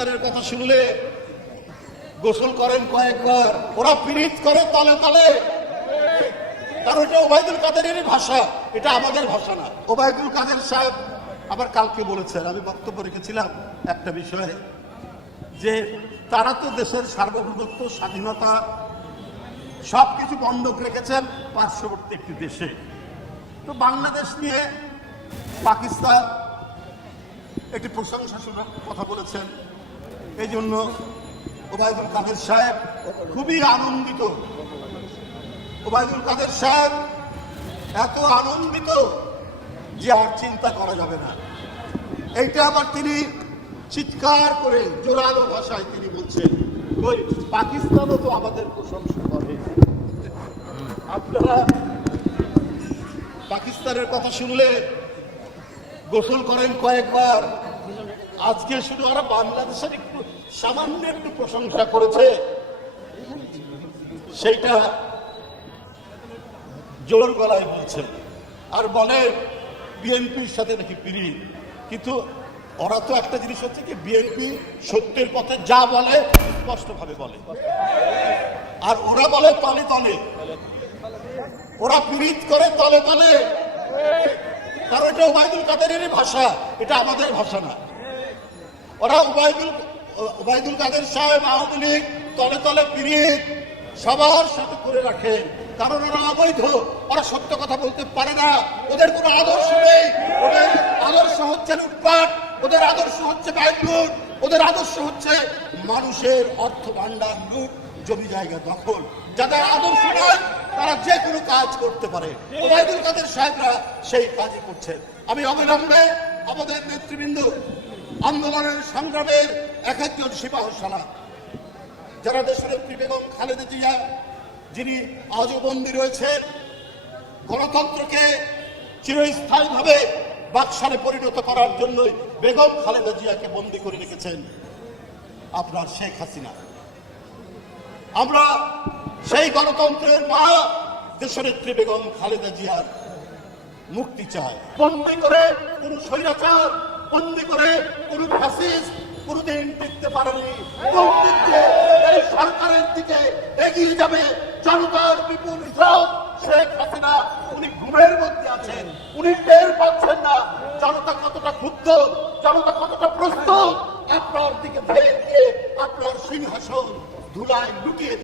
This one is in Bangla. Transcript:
পাকিস্তানের কথা শুনলে গোসল করেন কয়েকবার। ওরা পিরিত করে তলে তলে। কারণ এটা ওবায়দুল কাদেরের ভাষা। এটা আমাদের ভাষা না। ওবায়দুল কাদের সাহেব আবার কালকে বলেছেন, আমি বক্তব্য রেখেছিলাম একটা বিষয়ে, যে তারা তো দেশের সার্বভৌমত্ব, স্বাধীনতা সবকিছু বন্ধক রেখেছেন পার্শ্ববর্তী একটি দেশে। তো বাংলাদেশ নিয়ে পাকিস্তান একটি প্রশংসাসূচক কথা বলেছেন। এই জন্য ওবায়দুল কাদের সাহেব খুবই আনন্দিত। ওবায়দুল কাদের সাহেব এত আনন্দিত যে আর চিন্তা করা যাবে না। এইটা আবার তিনি চিৎকার করে জোরালো ভাষায় তিনি বলছেন, ওই পাকিস্তানও তো আমাদের প্রশংসা করে। আপনারা পাকিস্তানের কথা শুনলে গোসল করেন কয়েকবার আজকে শুধু ওরা বাংলাদেশের একটু সামান্য একটু প্রশংসা করেছে। সেইটা জোর গলায় বলছেন আর বলে বিএনপির সাথে নাকি পিড়ি। কিন্তু ওরা তো একটা জিনিস হচ্ছে কি, বিএনপি সত্যের পথে যা বলে, স্পষ্টভাবে বলে। আর ওরা বলে তলে তলে। ওরা পীড়িত করে তলে তলে। কারণ এটা ওবায়দুল কাদেরের ভাষা, এটা আমাদের ভাষা না। ওরা ওবায়দুল ওবায়দুল কাদের সাহেব আওয়ামী লীগ তলে তলে পীড়িত, সবার সাথে করে রাখে। কারণ ওরা অবৈধ, ওরা সত্য কথা বলতে পারে না। ওদের কোনো আদর্শ নেই। ওদের আদর্শ হচ্ছে লুটপাট, ওদের আদর্শ হচ্ছে ব্যাংক লুট, ওদের আদর্শ হচ্ছে মানুষের অর্থ ভান্ডার লুট, জমি জায়গা দখল। যাদের আদর্শ নয় তারা যে কোনো কাজ করতে পারে। ওবায়দুল কাদের সাহেবরা সেই কাজই করছেন। আমি অবিলম্বে আমাদের নেতৃবৃন্দ আন্দোলনের সংগ্রামের এক একজন সিপাহ সালা যারা দেশনেত্রী বেগম খালেদা জিয়া, যিনি আজও বন্দী রয়েছেন, গণতন্ত্রকে চিরস্থায়ীভাবে বাকসারে পরিণত করার জন্যই বেগম খালেদা জিয়াকে বন্দী করে রেখেছেন আপনার শেখ হাসিনা। আমরা সেই গণতন্ত্রের মা দেশনেত্রী বেগম খালেদা জিয়ার মুক্তি চায় বন্দি করে কোন স্বৈরাচার বন্দি করে কোন ফ্যাসিস কোনদিন টিকতে পারেনি। এই সরকারের দিকে এগিয়ে যাবে জনতার বিপুল হিসাব শেখ হাসিনা, উনি ঘুমের মধ্যে আছেন, উনি টের পাচ্ছেন না। জনতা কতটা ক্ষুব্ধ, জনতা কতটা প্রস্তুত? আপনার দিকে ধেয়ে দিয়ে আপনার সিংহাসন ধুলায় লুটিয়ে